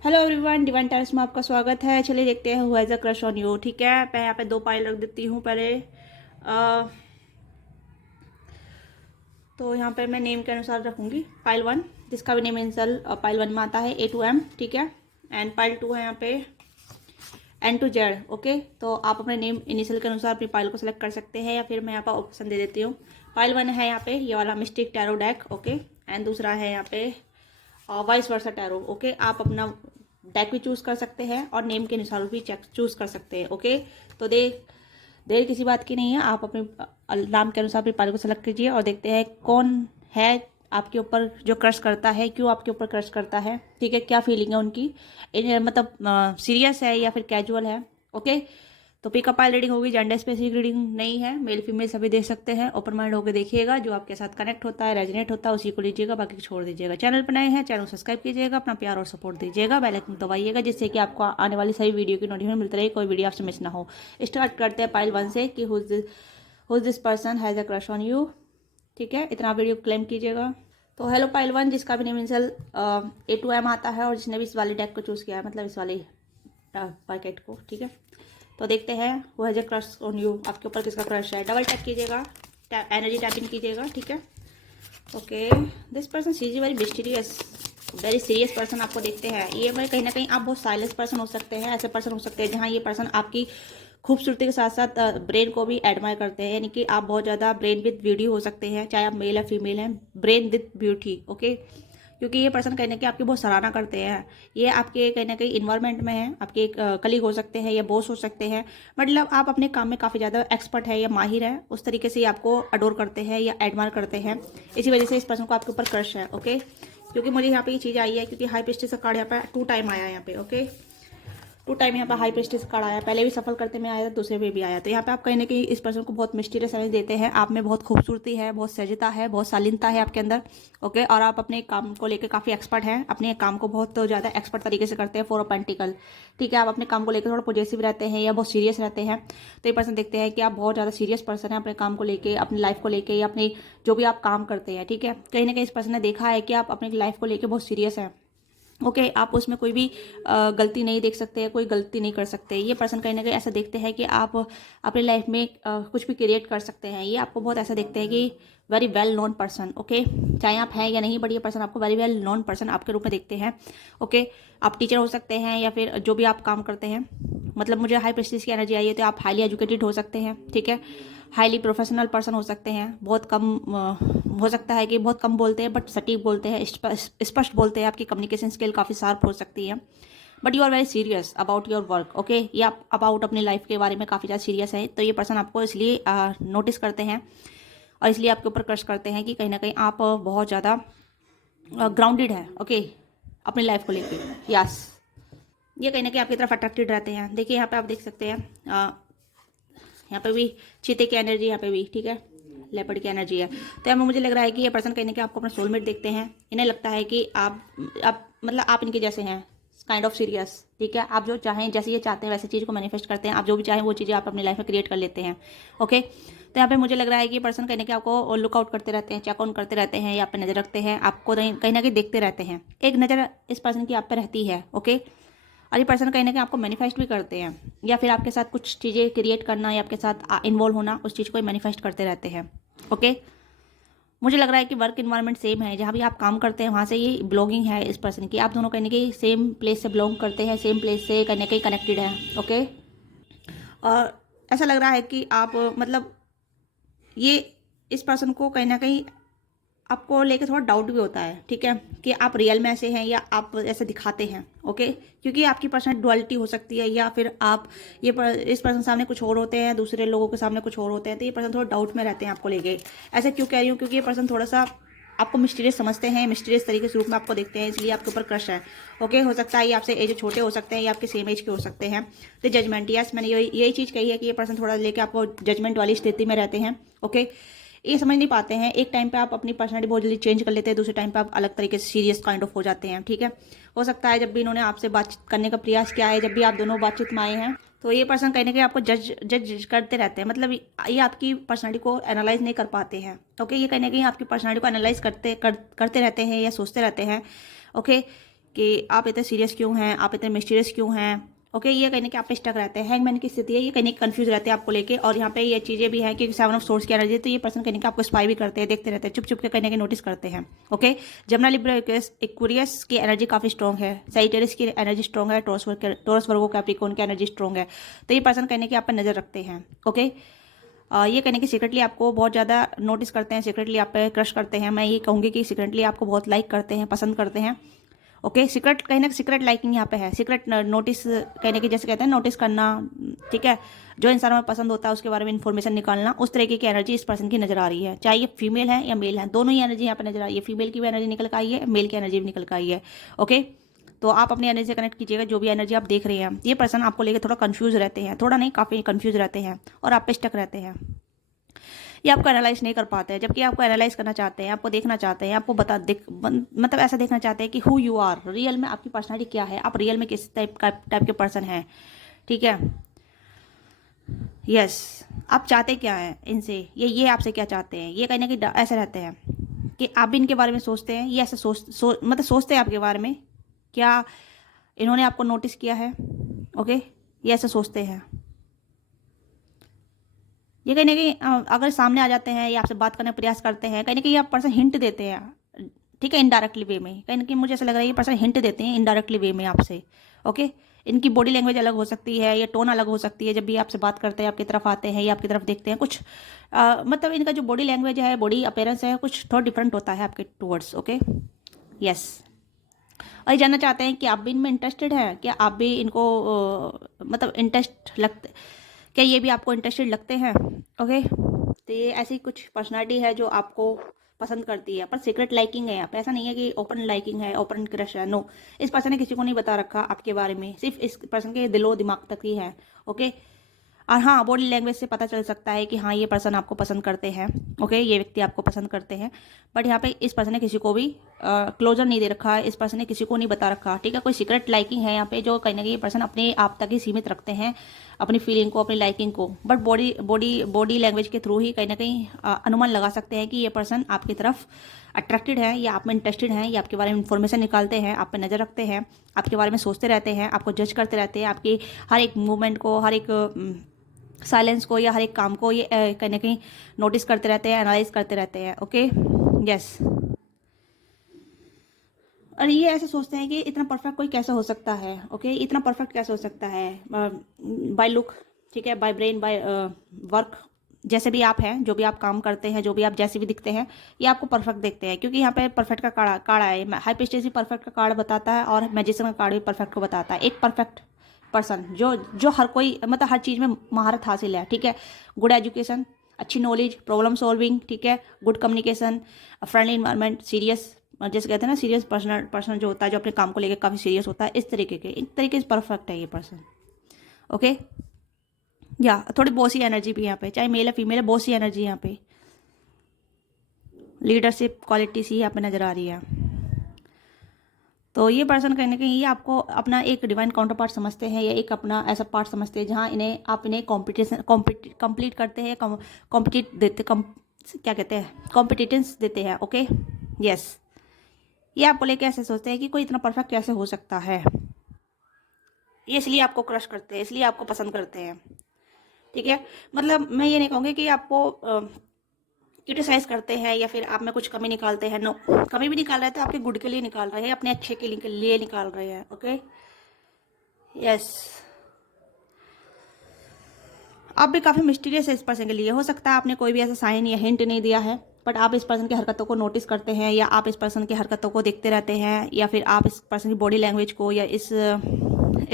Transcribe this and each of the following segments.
Hello everyone, divine times में आपका स्वागत है। चलिए देखते हैं who has a crush on you. ठीक है, मैं यहाँ पे 2 पाइल रख देती हूँ पहले। तो यहाँ पे मैं नेम के अनुसार रखूँगी। पाइल 1 जिसका भी नेम इनिशियल पाइल 1 में आता है A to M, ठीक है। एंड पाइल 2 है यहाँ पे N to Z। ओके, तो आप अपने नेम इनिशियल के अनुसार अपनी पाइल को सिलेक्ट कर सकते हैं, या फिर मैं यहाँ पर ऑप्शन दे देती हूँ। पाइल 1 है यहाँ पे ये वाला mistake tarot deck. Okay, and दूसरा है यहाँ पे वाइस वर्सा टैरो। ओके, आप अपना डेक भी चूज कर सकते हैं और नेम के अनुसार भी चूज कर सकते हैं। ओके, तो देर किसी बात की नहीं है, आप अपने नाम के अनुसार अपनी पाइल को सेलेक्ट कीजिए और देखते हैं कौन है आपके ऊपर जो क्रश करता है, क्यों आपके ऊपर क्रश करता है। ठीक है, क्या फीलिंग है उनकी, मतलब सीरियस है या फिर कैजुअल है। ओके, तो पिकअप पाइल रीडिंग होगी, जेंडर स्पेसिफिक रीडिंग नहीं है, मेल फीमेल सभी देख सकते हैं। ओपन माइंड होकर देखिएगा, जो आपके साथ कनेक्ट होता है, रेजोनेट होता है उसी को लीजिएगा, बाकी छोड़ दीजिएगा। चैनल पर नए हैं, चैनल सब्सक्राइब कीजिएगा, अपना प्यार और सपोर्ट दीजिएगा, बेल आइकन दबाइएगा, जिससे कि आपको आने वाली सभी वीडियो की नोटिफिकेशन मिलती रहे, कोई वीडियो आपसे मिस ना हो। स्टार्ट करते हैं पाइल 1 से कि who's this person has a crush on you. ठीक है, इतना वीडियो क्लेम कीजिएगा। तो हेलो पाइल 1 जिसका भी name initial A to M आता है और जिसने भी इस वाली डेक को चूज़ किया है, मतलब इस वाली पैकेट को। ठीक है, तो देखते हैं वो has a crush on you, आपके ऊपर किसका क्रश है। डबल टैप कीजिएगा, एनर्जी टैपिंग कीजिएगा। ठीक है, okay, this person sees very mysterious, very serious person आपको देखते हैं। ये भाई कहीं ना कहीं आप बहुत साइलेंस पर्सन हो सकते हैं, ऐसे पर्सन हो सकते हैं जहाँ ये पर्सन आपकी खूबसूरती के साथ साथ ब्रेन को भी एडमायर करते हैं, यानी कि आप बहुत ज़्यादा ब्रेन विद ब्यूटी हो सकते हैं, चाहे आप मेल या फीमेल हैं। ब्रेन विद ब्यूटी, ओके, क्योंकि ये पर्सन कहीं ना कहीं आपकी बहुत सराहना करते हैं। ये आपके कहीं ना कहीं इन्वायरमेंट में है, आपके एक कलीग हो सकते हैं या बॉस हो सकते हैं, मतलब आप अपने काम में काफ़ी ज़्यादा एक्सपर्ट है या माहिर है, उस तरीके से ये आपको अडोर करते हैं या एडमायर करते हैं। इसी वजह से इस पर्सन को आपके ऊपर क्रश है। ओके, क्योंकि मुझे यहाँ पे ये चीज़ आई है, क्योंकि हाई प्रीस्टेस का कार्ड यहाँ पे 2 टाइम आया है यहाँ पे। ओके, 2 टाइम यहाँ पर हाई प्रीस्टेस कार्ड आया, पहले भी सफल करते में आया था, दूसरे में भी आया। तो यहाँ पे आप कहीं ना कहीं इस पर्सन को बहुत मिस्टीरियस एनर्जी देते हैं, आप में बहुत खूबसूरती है, बहुत सहजता है, बहुत शालीनता है आपके अंदर। ओके, और आप अपने काम को लेकर काफ़ी एक्सपर्ट हैं, अपने काम को बहुत ज़्यादा एक्सपर्ट तरीके से करते हैं। 4 ऑफ पेंटिकल, ठीक है, आप अपने काम को लेकर थोड़ा पॉजिटिव रहते हैं या बहुत सीरियस रहते हैं। तो ये पर्सन देखते हैं कि आप बहुत ज़्यादा सीरियस पर्सन है अपने काम को लेकर, अपनी लाइफ को लेकर, या अपनी जो भी आप काम करते हैं। ठीक है, कहीं ना कहीं इस पर्सन ने देखा है कि आप अपनी लाइफ को लेकर बहुत सीरियस हैं। ओके, आप उसमें कोई भी गलती नहीं देख सकते, कोई गलती नहीं कर सकते। ये पर्सन कहीं ना कहीं ऐसा देखते हैं कि आप अपनी लाइफ में कुछ भी क्रिएट कर सकते हैं। ये आपको बहुत ऐसा देखते हैं कि very well known person. Okay, चाहे आप हैं या नहीं, बट ये पर्सन आपको वेरी वेल नोन पर्सन आपके रूप में देखते हैं। ओके, आप टीचर हो सकते हैं या फिर जो भी आप काम करते हैं, मतलब मुझे हाई प्रेस्टीज की एनर्जी आई है, तो आप हाईली एजुकेटेड हो सकते हैं। ठीक है, हाईली प्रोफेशनल पर्सन हो सकते हैं, बहुत कम हो सकता है कि बहुत कम बोलते हैं बट सटीक बोलते हैं, स्पष्ट बोलते हैं, आपकी कम्युनिकेशन स्किल काफ़ी शार्प हो सकती है। But you are very serious about your work. Okay, ये आप अबाउट अपनी लाइफ के बारे में काफ़ी ज़्यादा सीरियस है, तो ये पर्सन आपको इसलिए नोटिस करते हैं और इसलिए आपके ऊपर क्रश करते हैं कि कहीं ना कहीं आप बहुत ज़्यादा ग्राउंडेड है। ओके, अपनी लाइफ को लेके। यस, ये कहीं ना कहीं आपकी तरफ अट्रैक्टेड रहते हैं। देखिए यहाँ पे आप देख सकते हैं, यहाँ पे भी चीते की एनर्जी, यहाँ पे भी, ठीक है, लेपर्ड की एनर्जी है। तो यहाँ मुझे लग रहा है कि ये पर्सन कहीं ना कहीं आपको अपना सोलमेट देखते हैं। इन्हें लगता है कि आप मतलब आप इनके जैसे हैं, काइंड ऑफ सीरियस। ठीक है, आप जो चाहें, जैसे ये चाहते हैं वैसे चीज़ को मैनिफेस्ट करते हैं, आप जो भी चाहें वो चीज़ें आप अपनी लाइफ में क्रिएट कर लेते हैं। ओके, तो यहाँ पे मुझे लग रहा है कि ये पर्सन कहीं ना कहीं आपको लुकआउट करते रहते हैं, चेक ऑन करते रहते हैं, या आप पे नज़र रखते हैं, आपको कहीं ना कहीं देखते रहते हैं। एक नज़र इस पर्सन की आप पे रहती है। ओके, और ये पर्सन कहीं ना कहीं आपको मैनिफेस्ट भी करते हैं, या फिर आपके साथ कुछ चीज़ें क्रिएट करना या आपके साथ इन्वॉल्व होना, उस चीज़ को मैनिफेस्ट करते रहते हैं। ओके, मुझे लग रहा है कि वर्क इन्वायरमेंट सेम है, जहाँ भी आप काम करते हैं वहाँ से ये बिलोंगिंग है इस पर्सन की। आप दोनों कहीं ना कहीं सेम प्लेस से बिलोंग करते हैं, सेम प्लेस से कहीं ना कहीं कनेक्टेड हैं। ओके, और ऐसा लग रहा है कि आप मतलब ये इस पर्सन को कहीं ना कहीं आपको लेके थोड़ा डाउट भी होता है। ठीक है, कि आप रियल में ऐसे हैं या आप ऐसे दिखाते हैं। ओके, क्योंकि आपकी पर्सनल डुअलिटी हो सकती है, या फिर आप इस पर्सन सामने कुछ और होते हैं, दूसरे लोगों के सामने कुछ और होते हैं, तो ये पर्सन थोड़ा डाउट में रहते हैं आपको लेके। ऐसे क्यों कह रही हूँ, क्योंकि ये पर्सन थोड़ा सा आपको मिस्टीरियस समझते हैं, मिस्टीरियस तरीके से रूप में आपको देखते हैं, इसलिए आपके ऊपर क्रश है। ओके, हो सकता है ये आपसे एज छोटे हो सकते हैं या आपके सेम एज के हो सकते हैं। तो जजमेंट, यस, मैंने यही चीज़ कही है कि ये पर्सन थोड़ा लेके आपको जजमेंट वाली स्थिति में रहते हैं। ओके, ये समझ नहीं पाते हैं, एक टाइम पे आप अपनी पर्सनैलिटी बहुत जल्दी चेंज कर लेते हैं, दूसरे टाइम पे आप अलग तरीके से सीरियस काइंड ऑफ हो जाते हैं। ठीक है, हो सकता है जब भी इन्होंने आपसे बातचीत करने का प्रयास किया है, जब भी आप दोनों बातचीत में आए हैं, तो ये पर्सन कहीं ना कहीं आपको जज करते रहते हैं, मतलब ये आपकी पर्सनैलिटी को एनालाइज नहीं कर पाते हैं। ओके, ये कहीं ना कहीं आपकी पर्सनैलिटी को एनालाइज करते रहते हैं या सोचते रहते हैं। ओके, कि आप इतने सीरियस क्यों हैं, आप इतने मिस्टीरियस क्यों हैं। ओके, ये कहने के आप पे स्टक रहते हैं। हैंगमैन की स्थिति है, ये कहने के कंफ्यूज रहते हैं आपको लेके। और यहाँ पे ये चीज़ें भी हैं कि 7 ऑफ सोर्स की एनर्जी, तो ये पर्सन कहने के आपको स्पाई भी करते हैं, देखते रहते हैं, चुप चुप के कहने के नोटिस करते हैं। ओके, जमुना लिब्रा एक्वेरियस की एनर्जी काफ़ी स्ट्रॉग है, सैजिटेरियस की एनर्जी स्ट्रॉग है, टॉरस वर्गो कैप्रिकॉर्न की एनर्जी स्ट्रॉग है। तो ये पर्सन कहने की आप पर नज़र रखते हैं। ओके, ये कहने की सीक्रेटली आपको बहुत ज़्यादा नोटिस करते हैं, सीक्रेटली आप पे क्रश करते हैं। मैं ये कहूँगी कि सीक्रेटली आपको बहुत लाइक करते हैं, पसंद करते हैं। ओके, सीक्रेट कहने का सीक्रेट लाइकिंग यहाँ पे है, सीक्रेट नोटिस कहने की, जैसे कहते हैं नोटिस करना, ठीक है। जो इंसान में पसंद होता है उसके बारे में इन्फॉर्मेशन निकालना, उस तरीके की एनर्जी इस पर्सन की नजर आ रही है। चाहे ये फीमेल है या मेल है, दोनों ही एनर्जी यहाँ पे नजर आ रही है। फीमेल की भी एनर्जी निकल कर आई है, मेल की एनर्जी भी निकल कर आई है। ओके, तो आप अपनी एनर्जी से कनेक्ट कीजिएगा, जो भी एनर्जी आप देख रहे हैं। ये पर्सन आपको लेकर थोड़ा कंफ्यूज रहते हैं, थोड़ा नहीं काफ़ी कंफ्यूज रहते हैं और आप पे स्टक रहते हैं। ये आपको एनालाइज नहीं कर पाते हैं, जबकि आपको एनालाइज करना चाहते हैं, आपको देखना चाहते हैं, आपको मतलब ऐसा देखना चाहते हैं कि हु यू आर, रियल में आपकी पर्सनालिटी क्या है, आप रियल में किस टाइप के पर्सन हैं। ठीक है, यस, आप चाहते क्या हैं इनसे, ये आपसे क्या चाहते हैं। ये कहने की ऐसे रहते हैं कि आप भी इनके बारे में सोचते हैं, ये ऐसे मतलब सोचते हैं आपके बारे में, क्या इन्होंने आपको नोटिस किया है। ओके, ये ऐसे सोचते हैं। ये कहीं ना कहीं अगर सामने आ जाते हैं या आपसे बात करने का प्रयास करते हैं, कहीं ना कहीं आप पर्सन हिंट देते हैं, ठीक है, इनडायरेक्टली वे में। कहीं ना कहीं मुझे ऐसा लग रहा है ये पर्सन हिंट देते हैं इनडायरेक्टली वे में आपसे। ओके, इनकी बॉडी लैंग्वेज अलग हो सकती है, या टोन अलग हो सकती है। जब भी आपसे बात करते हैं, आपकी तरफ आते हैं या आपकी तरफ देखते हैं, कुछ मतलब इनका जो बॉडी लैंग्वेज है, बॉडी अपेयरेंस है, कुछ थोड़ा डिफरेंट होता है आपके टूवर्ड्स। ओके, यस, और ये जानना चाहते हैं कि आप भी इनमें इंटरेस्टेड हैं, क्या आप भी इनको मतलब इंटरेस्ट लगते, क्या ये भी आपको इंटरेस्टेड लगते हैं। ओके, तो ये ऐसी कुछ पर्सनालिटी है जो आपको पसंद करती है, पर सीक्रेट लाइकिंग है यहाँ पे। ऐसा नहीं है कि ओपन लाइकिंग है, ओपन क्रश है, नो। इस पर्सन ने किसी को नहीं बता रखा आपके बारे में, सिर्फ इस पर्सन के दिलो दिमाग तक ही है। ओके, और हाँ, बॉडी लैंग्वेज से पता चल सकता है कि हाँ, ये पर्सन आपको पसंद करते हैं। ओके, ये व्यक्ति आपको पसंद करते हैं। बट यहाँ पे इस पर्सन ने किसी को भी क्लोजर नहीं दे रखा है, इस पर्सन ने किसी को नहीं बता रखा। ठीक है, कोई सीक्रेट लाइकिंग है यहाँ पे, जो कहीं ना कहीं ये पर्सन अपने आप तक ही सीमित रखते हैं, अपनी फीलिंग को, अपनी लाइकिंग को। बट बॉडी लैंग्वेज के थ्रू ही कहीं ना कहीं अनुमान लगा सकते हैं कि ये पर्सन आपकी तरफ अट्रैक्टेड है, या आप में इंटरेस्टेड हैं, या आपके बारे में इंफॉर्मेशन निकालते हैं, आप पे नज़र रखते हैं, आपके बारे में सोचते रहते हैं, आपको जज करते रहते हैं, आपकी हर एक मूवमेंट को, हर एक साइलेंस को, या हर एक काम को ये कहीं ना कहीं नोटिस करते रहते हैं, एनालाइज करते रहते हैं। ओके, यस, और ये ऐसे सोचते हैं कि इतना परफेक्ट कोई कैसे हो सकता है। ओके, इतना परफेक्ट कैसे हो सकता है बाय लुक, ठीक है, बाय ब्रेन, बाय वर्क, जैसे भी आप हैं, जो भी आप काम करते हैं, जो भी आप जैसे भी दिखते हैं, ये आपको परफेक्ट देखते हैं। क्योंकि यहाँ पे परफेक्ट का कार्ड है, हाई पिस्टेस भी परफेक्ट का कार्ड बताता है, और मैजिशियन का कार्ड भी परफेक्ट को बताता है। एक परफेक्ट पर्सन जो जो हर कोई मतलब हर चीज़ में महारत हासिल है, ठीक है, गुड एजुकेशन, अच्छी नॉलेज, प्रॉब्लम सॉल्विंग, ठीक है, good communication, friendly environment, serious, जैसे कहते हैं ना सीरियस पर्सन जो होता है, जो अपने काम को लेकर काफ़ी सीरियस होता है, इस तरीके से परफेक्ट है ये पर्सन। ओके, या थोड़ी बॉसी एनर्जी भी यहाँ पे, चाहे मेल है फीमेल है, बॉसी एनर्जी यहाँ पे, लीडरशिप क्वालिटी सी यहाँ पे नज़र आ रही है। तो ये पर्सन कहीं ना कहीं ये आपको अपना एक डिवाइन काउंटर पार्ट समझते हैं, या एक अपना ऐसा पार्ट समझते हैं जहाँ इन्हें कॉम्पिटिशन कंप्लीट करते हैं, कॉम्पिटिट देते, क्या कहते हैं, कॉम्पिटिटेंस देते हैं। ओके, यस, ये आपको लेके ऐसे सोचते हैं कि कोई इतना परफेक्ट कैसे हो सकता है। ये इसलिए आपको क्रश करते हैं, इसलिए आपको पसंद करते हैं। ठीक है, मतलब मैं ये नहीं कहूँगी कि आपको क्रिटिसाइज करते हैं या फिर आप में कुछ कमी निकालते हैं, नो, कमी भी निकाल रहे हैं तो आपके गुड के लिए निकाल रहे हैं, अपने अच्छे के लिए निकाल रहे हैं। ओके, यस, आप भी काफ़ी मिस्टीरियस है इस पर्सन के लिए। हो सकता है आपने कोई भी ऐसा साइन या हिंट नहीं दिया है, बट आप इस पर्सन की हरकतों को नोटिस करते हैं, या आप इस पर्सन की हरकतों को देखते रहते हैं, या फिर आप इस पर्सन की बॉडी लैंग्वेज को, या इस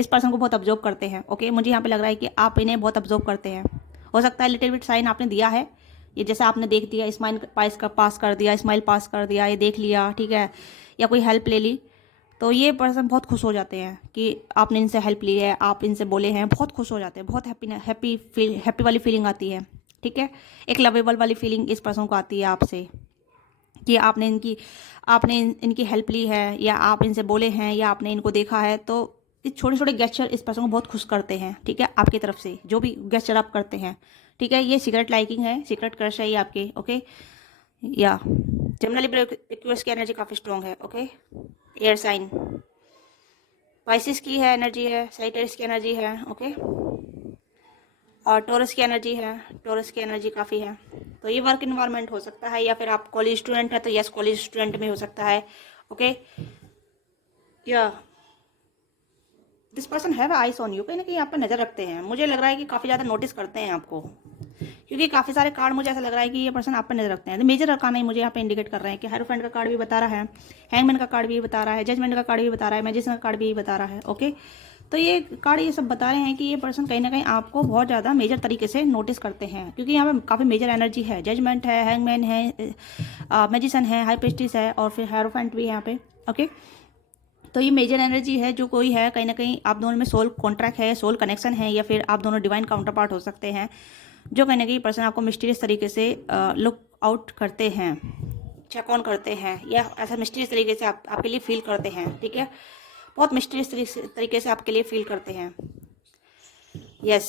पर्सन को बहुत ऑब्जर्व करते हैं। ओके, मुझे यहाँ पे लग रहा है कि आप इन्हें बहुत ऑब्जर्व करते हैं। हो सकता है लिटिल बिट साइन आपने दिया है, ये जैसे आपने देख दिया, स्माइल पास कर दिया, स्माइल पास कर दिया, ये देख लिया, ठीक है, या कोई हेल्प ले ली, तो ये पर्सन बहुत खुश हो जाते हैं कि आपने इनसे हेल्प ली है, आप इनसे बोले हैं, बहुत खुश हो जाते हैं, बहुत हैप्पी वाली फीलिंग आती है। ठीक है, एक लवेबल वाली फीलिंग इस पर्सन को आती है आपसे, कि आपने इनकी हेल्प ली है, या आप इनसे बोले हैं, या आपने इनको देखा है। तो इस छोटे छोटे गेस्चर इस पर्सन को बहुत खुश करते हैं। ठीक है, आपकी तरफ से जो भी गेस्चर आप करते हैं, ठीक है, ये सीक्रेट लाइकिंग है, सीक्रेट क्रश है ये आपके। ओके, या जमुना लिब्रा एक्वेरियस की एनर्जी काफ़ी स्ट्रॉन्ग है। ओके, एयर साइन, पाइसिस की है एनर्जी है, सैजिटेरियस की एनर्जी है, ओके। और टॉरस की एनर्जी है, टॉरस की एनर्जी काफ़ी है। तो ये वर्क इन्वायरमेंट हो सकता है, या फिर आप कॉलेज स्टूडेंट है तो यस कॉलेज स्टूडेंट में हो सकता है, ओके। या this person have ice on you, कहीं ना कहीं आप पे नज़र रखते हैं। मुझे लग रहा है कि काफ़ी ज़्यादा नोटिस करते हैं आपको, क्योंकि काफ़ी सारे कार्ड मुझे ऐसा लग रहा है कि ये पर्सन आप पे नज़र रखते हैं। तो मेजर अरकाना ही मुझे यहाँ पे इंडिकेट कर रहे हैं कि हेरोफेंट का कार्ड भी बता रहा है, हैंगमैन का कार्ड भी बता रहा है, जजमेंट का कार्ड भी बता रहा है, मैजिशियन का कार्ड भी बता रहा है, ओके। तो ये कार्ड ये सब बता रहे हैं कि ये पर्सन कहीं ना कहीं आपको बहुत ज़्यादा मेजर तरीके से नोटिस करते हैं, क्योंकि यहाँ पे काफ़ी मेजर एनर्जी है। जजमेंट है, हैंगमैन है, मैजिशियन है, हाई प्रीस्टिस है और फिर हेरोफेंट भी है यहाँ पे, ओके। तो ये मेजर एनर्जी है जो कोई है, कहीं ना कहीं आप दोनों में सोल कॉन्ट्रैक्ट है, सोल कनेक्शन है, या फिर आप दोनों डिवाइन काउंटर पार्ट हो सकते हैं, जो कहीं ना कहीं पर्सन आपको मिस्टीरियस तरीके से लुक आउट करते हैं, चेक ऑन करते हैं, या ऐसा मिस्टीरियस तरीके से आपके लिए फील करते हैं, ठीक है। बहुत मिस्टीरियस तरीके से आपके लिए फील करते हैं, यस।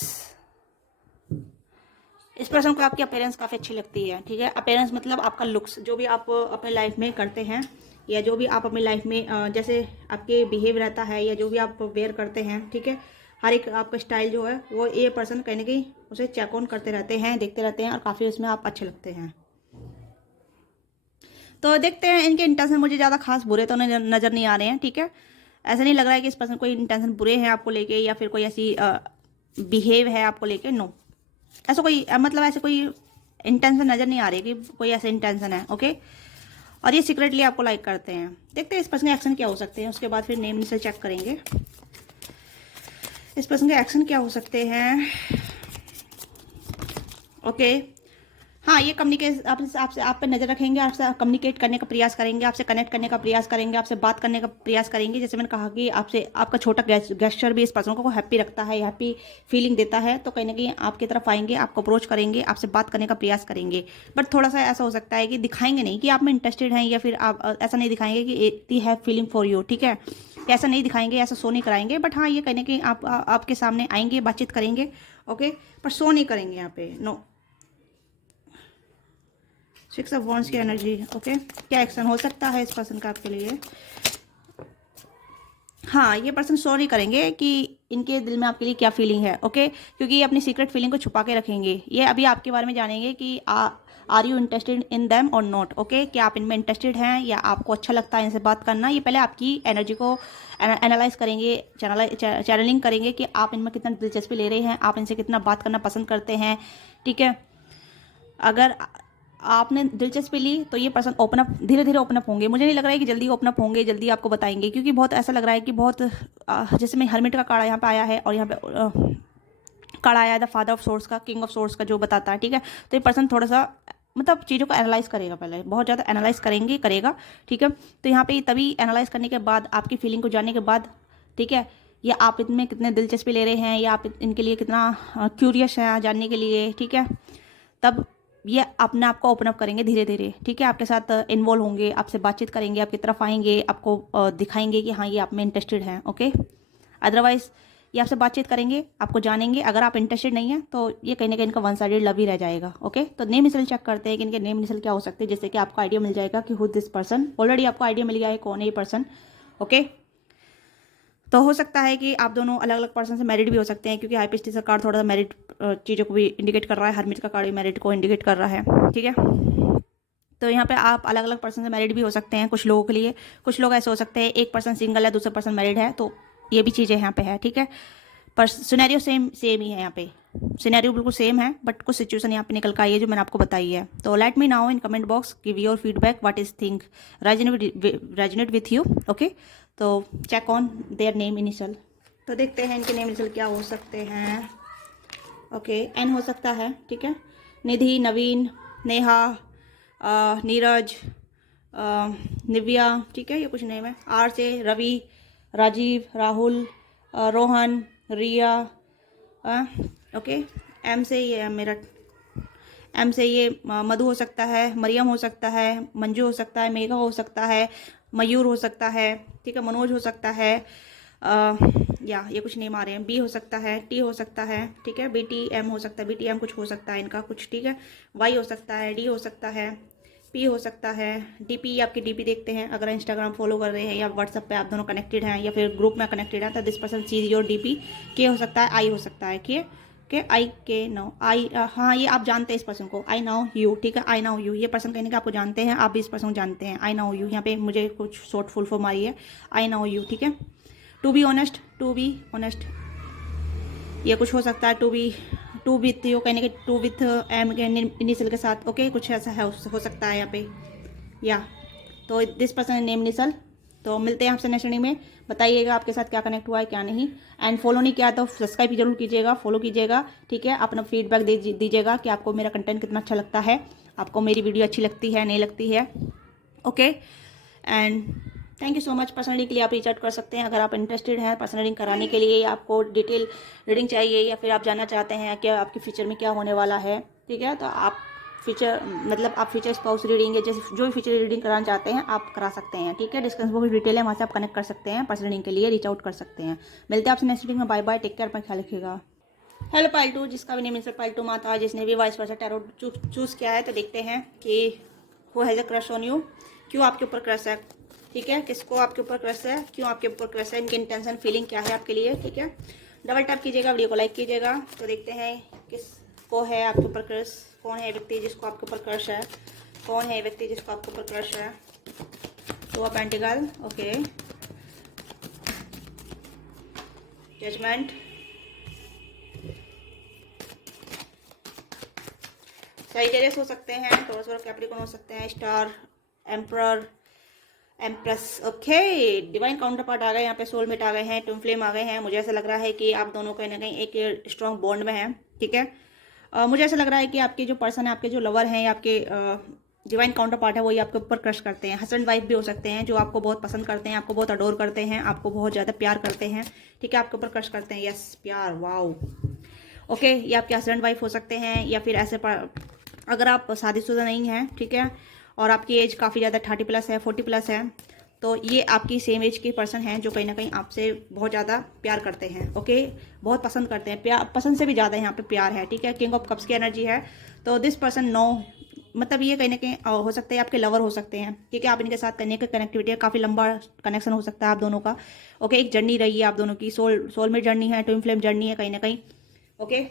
इस पर्सन को आपकी अपेयरेंस काफ़ी अच्छी लगती है, ठीक है। अपेयरेंस मतलब आपका लुक्स, जो भी आप अपने लाइफ में करते हैं, या जो भी आप अपनी लाइफ में जैसे आपके बिहेव रहता है, या जो भी आप वेयर करते हैं, ठीक है। हर एक आपका स्टाइल जो है वो ये पर्सन कहीं ना कहीं उसे चेक ऑन करते रहते हैं, देखते रहते हैं, और काफ़ी उसमें आप अच्छे लगते हैं। तो देखते हैं इनके इंटेंशन मुझे ज़्यादा खास बुरे तो नज़र नहीं आ रहे हैं, ठीक है। ऐसा नहीं लग रहा है कि इस पर्सन कोई इंटेंशन बुरे हैं आपको लेके, या फिर कोई ऐसी बिहेव है आपको लेके, नो। ऐसा कोई मतलब ऐसे कोई इंटेंशन नज़र नहीं आ रही कि कोई ऐसा इंटेंशन है, ओके। और ये सीक्रेटली आपको लाइक करते हैं। देखते हैं इस पर्सन के एक्शन क्या हो सकते हैं, उसके बाद फिर नेम से चेक करेंगे इस पर्सन के एक्शन क्या हो सकते हैं, ओके। हाँ, ये कम्युनिकेट आपसे आप पे नज़र रखेंगे, आपसे कम्युनिकेट करने का प्रयास करेंगे, आपसे कनेक्ट करने का प्रयास करेंगे, आपसे बात करने का प्रयास करेंगे। जैसे मैंने कहा कि आपसे आपका छोटा गेस्चर भी इस पर्सन को हैप्पी रखता है, हैप्पी फीलिंग देता है। तो कहीं ना कहीं आपकी तरफ आएंगे, आपको अप्रोच करेंगे, आपसे बात करने का प्रयास करेंगे। बट थोड़ा सा ऐसा हो सकता है कि दिखाएंगे नहीं कि आप में इंटरेस्टेड हैं, या फिर आप ऐसा नहीं दिखाएंगे कि दी हैव फीलिंग फॉर यू, ठीक है। ऐसा नहीं दिखाएंगे, ऐसा शो नहीं कराएंगे। बट हाँ, ये कहीं ना कहीं आपके सामने आएंगे, बातचीत करेंगे, ओके। पर शो नहीं करेंगे यहाँ पे, नो। 6 ऑफ वॉन्ड्स की एनर्जी, ओके। क्या एक्शन हो सकता है इस पर्सन का आपके लिए? हाँ, ये पर्सन शो नहीं करेंगे कि इनके दिल में आपके लिए क्या फीलिंग है, ओके। क्योंकि ये अपनी सीक्रेट फीलिंग को छुपा के रखेंगे। ये अभी आपके बारे में जानेंगे कि are you interested in them और नॉट, ओके। क्या आप इनमें इंटरेस्टेड हैं, या आपको अच्छा लगता है इनसे बात करना। ये पहले आपकी एनर्जी को एनालाइज करेंगे, चैनलिंग करेंगे कि आप इनमें कितना दिलचस्पी ले रहे हैं, आप इनसे कितना बात करना पसंद करते हैं, ठीक है। अगर आपने दिलचस्पी ली तो ये पर्सन ओपन अप, धीरे धीरे ओपन अप होंगे। मुझे नहीं लग रहा है कि जल्दी ओपन अप होंगे, जल्दी आपको बताएंगे, क्योंकि बहुत ऐसा लग रहा है कि बहुत जैसे मैं हर्मिट का कार्ड यहाँ पे आया है, और यहाँ पे कार्ड आया है द फादर ऑफ सोर्स का, किंग ऑफ सोर्स का, जो बताता है, ठीक है। तो ये पर्सन थोड़ा सा मतलब चीज़ों को एनालाइज करेगा, पहले बहुत ज़्यादा एनालाइज करेगा, ठीक है। तो यहाँ पे तभी एनालाइज करने के बाद, आपकी फीलिंग को जानने के बाद, ठीक है, या आप इनमें कितने दिलचस्पी ले रहे हैं, या आप इनके लिए कितना क्यूरियस हैं जानने के लिए, ठीक है। तब ये अपने आप को ओपन अप करेंगे धीरे धीरे, ठीक है। आपके साथ इन्वॉल्व होंगे, आपसे बातचीत करेंगे, आपकी तरफ आएंगे, आपको दिखाएंगे कि हाँ ये आप में इंटरेस्टेड हैं, ओके। अदरवाइज ये आपसे बातचीत करेंगे, आपको जानेंगे। अगर आप इंटरेस्टेड नहीं है तो ये कहीं ना कहीं इनका वन साइडेड लव ही रह जाएगा, ओके। तो नेम इनिशियल चेक करते हैं कि इनके नेम इनिशियल क्या हो सकते हैं, जिससे कि आपको आइडिया मिल जाएगा कि हु दिस पर्सन। ऑलरेडी आपको आइडिया मिल गया है कौन है ये पर्सन, ओके। तो हो सकता है कि आप दोनों अलग अलग पर्सन से मैरिड भी हो सकते हैं, क्योंकि हाई प्रीस्टिस का कार्ड थोड़ा सा मैरिड चीज़ों को भी इंडिकेट कर रहा है, हर्मिट का कार्ड भी मैरिड को इंडिकेट कर रहा है, ठीक है। तो यहाँ पे आप अलग अलग पर्सन से मैरिड भी हो सकते हैं कुछ लोगों के लिए। कुछ लोग ऐसे हो सकते हैं एक पर्सन सिंगल है, दूसरा पर्सन मैरिड है, तो ये भी चीज़ें यहाँ पे है, ठीक है। पर सिनेरियो सेम ही है यहाँ पे, सिनेरियो बिल्कुल सेम है, बट कुछ सिचुएशन यहाँ पे निकल कर आई है जो मैंने आपको बताई है। तो let me now in comment box give your feedback, what is think resonate with you, okay. तो check on their name initial. तो देखते हैं इनके नेम इनिशियल क्या हो सकते हैं, ओके। एन हो सकता है, ठीक है। निधि, नवीन, नेहा, नीरज, निव्या, ठीक है, ये कुछ नेम है। आर से रवि, राजीव, राहुल, रोहन, रिया, ओके। एम से ये मेरठ, एम से ये मधु हो सकता है, मरियम हो सकता है, मंजू हो सकता है, मेघा हो सकता है, मयूर हो सकता है, ठीक है, मनोज हो सकता है, या ये कुछ नेम आ रहे हैं। बी हो सकता है, टी हो सकता है, ठीक है, BTM हो सकता है, BTM कुछ हो सकता है इनका कुछ, ठीक है। वाई हो सकता है, डी हो सकता है, पी हो सकता है, डीपी, आपकी डीपी देखते हैं अगर इंस्टाग्राम फॉलो कर रहे हैं या व्हाट्सएप पे आप दोनों कनेक्टेड हैं या फिर ग्रुप में कनेक्टेड हैं, तो this person sees your DP. के हो सकता है, आई हो सकता है, के आई के नो आई, हाँ ये आप जानते हैं इस पर्सन को, आई नाउ यू, ठीक है, आई नाउ यू, ये पर्सन कहने का आपको जानते हैं, आप भी इस पर्सन को जानते हैं, आई नाउ यू, यहाँ पे मुझे कुछ शॉर्ट फुल फॉर्म आई है, आई नाउ यू, ठीक है। टू बी ऑनेस्ट ये कुछ हो सकता है, टू विथ यू कहने के, टू विथ एम के इनिशियल के साथ, ओके कुछ ऐसा है हो सकता है यहाँ पे, या तो दिस पर्सन नेम इनिशियल। तो मिलते हैं आपसे नेक्स्ट रीडिंग में, बताइएगा आपके साथ क्या कनेक्ट हुआ है क्या नहीं, एंड फॉलो नहीं किया तो सब्सक्राइब जरूर कीजिएगा, फॉलो कीजिएगा, ठीक है। अपना फीडबैक दीजिएगा कि आपको मेरा कंटेंट कितना अच्छा लगता है, आपको मेरी वीडियो अच्छी लगती है नहीं लगती है, okay. And thank you so much. Personal reading के लिए आप रीच आउट कर सकते हैं अगर आप इंटरेस्टेड हैं पर्सनल रीडिंग कराने के लिए, या आपको डिटेल रीडिंग चाहिए, या फिर आप जानना चाहते हैं कि आपके फ्यूचर में क्या होने वाला है, ठीक है। तो आप फ्यूचर मतलब आप फ्यूचर स्पाउस रीडिंग है जैसे जो भी फ्यूचर रीडिंग कराना चाहते हैं आप करा सकते हैं, ठीक है। डिस्क्रिप्शन बॉक्स में डिटेल है, वहाँ से आप कनेक्ट कर सकते हैं, पर्सनल रीडिंग के लिए रीच आउट कर सकते हैं। मिलते हैं आपसे नेक्स्ट रीडिंग में, बाय बाय, टेक केयर, अपना ख्याल रखिएगा। हेलो पाइल 2, जिसका भी नेम है पाइल 2 माता, जिसने भी वाइस वर्सा टैरो चूज़ किया है, तो देखते हैं कि who has a crush on you, क्यों आपके ऊपर क्रश है, ठीक है। किसको आपके ऊपर क्रश है, क्यों आपके ऊपर क्रश है, इनकी इंटेंशन फीलिंग क्या है आपके लिए, ठीक है। डबल टैप कीजिएगा, वीडियो को लाइक कीजिएगा। तो देखते हैं किसको है आपके ऊपर क्रश, कौन है व्यक्ति जिसको आपके ऊपर क्रश है, कौन है व्यक्ति जिसको आपके ऊपर क्रश है। तो of pentacle, okay, judgement, Sagittarius हो सकते हैं, टॉरस और कैप्रिकॉर्न हो सकते हैं, star, emperor, empress, okay. Divine counterpart आ गए यहाँ पे, सोलमेट आ गए हैं, ट्विन फ्लेम आ गए हैं। मुझे ऐसा लग रहा है कि आप दोनों कहीं ना कहीं एक स्ट्रॉन्ग बॉन्ड में हैं, ठीक है। मुझे ऐसा लग रहा है कि आपके जो पर्सन है, आपके जो लवर हैं, या आपके डिवाइन काउंटर पार्ट है, वही आपके ऊपर क्रश करते हैं। हस्बैंड वाइफ भी हो सकते हैं जो आपको बहुत पसंद करते हैं, आपको बहुत अडोर करते हैं, आपको बहुत ज़्यादा प्यार करते हैं, ठीक है, आपके ऊपर क्रश करते हैं, यस प्यार, वाओ, ओके। ये आपके हस्बैंड वाइफ हो सकते हैं, या फिर ऐसे अगर आप शादीशुदा नहीं हैं, ठीक है, और आपकी एज काफ़ी ज़्यादा 30+ है, 40+ है, तो ये आपकी सेम एज के पर्सन हैं जो कहीं ना कहीं आपसे बहुत ज़्यादा प्यार करते हैं, ओके, बहुत पसंद करते हैं, प्यार पसंद से भी ज़्यादा यहाँ पे प्यार है, ठीक है। किंग ऑफ कप्स की एनर्जी है, तो दिस पर्सन नो, मतलब ये कहीं ना कहीं हो सकते हैं आपके लवर हो सकते हैं, ठीक है। आप इनके साथ करने की कनेक्टिविटी है, काफ़ी लंबा कनेक्शन हो सकता है आप दोनों का, ओके। एक जर्नी रही है आप दोनों की, सोलमेट जर्नी है, ट्विन फ्लेम जर्नी है कहीं ना कहीं, ओके।